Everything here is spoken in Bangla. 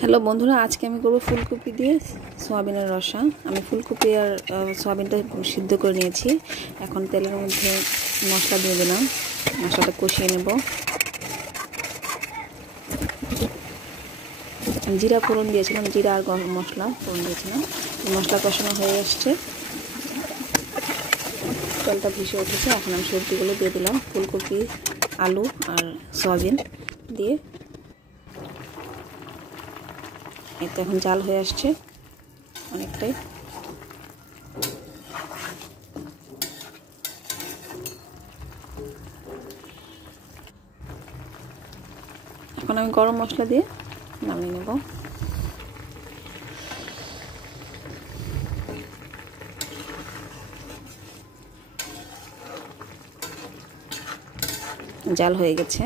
হ্যালো বন্ধুরা, আজকে আমি করব ফুলকপি দিয়ে সয়াবিনের রসা। আমি ফুলকপি আর সয়াবিনটা সিদ্ধ করে নিয়েছি। এখন তেলের মধ্যে মশলা দিয়ে দিলাম, মশলাটা কষিয়ে নেব। জিরা ফোড়ন দিয়েছিলাম, জিরা আর গরম মশলা ফোড়ন দিয়েছিলাম। মশলা কষানো হয়ে আসছে, তেলটা ভেসে উঠেছে। এখন আমি সবজিগুলো দিয়ে দিলাম, ফুলকপি, আলু আর সয়াবিন দিয়ে। এটা এখন জাল হয়ে আসছে অনেকটাই। এখন আমি গরম মশলা দিয়ে নামিয়ে নেব। জাল হয়ে গেছে।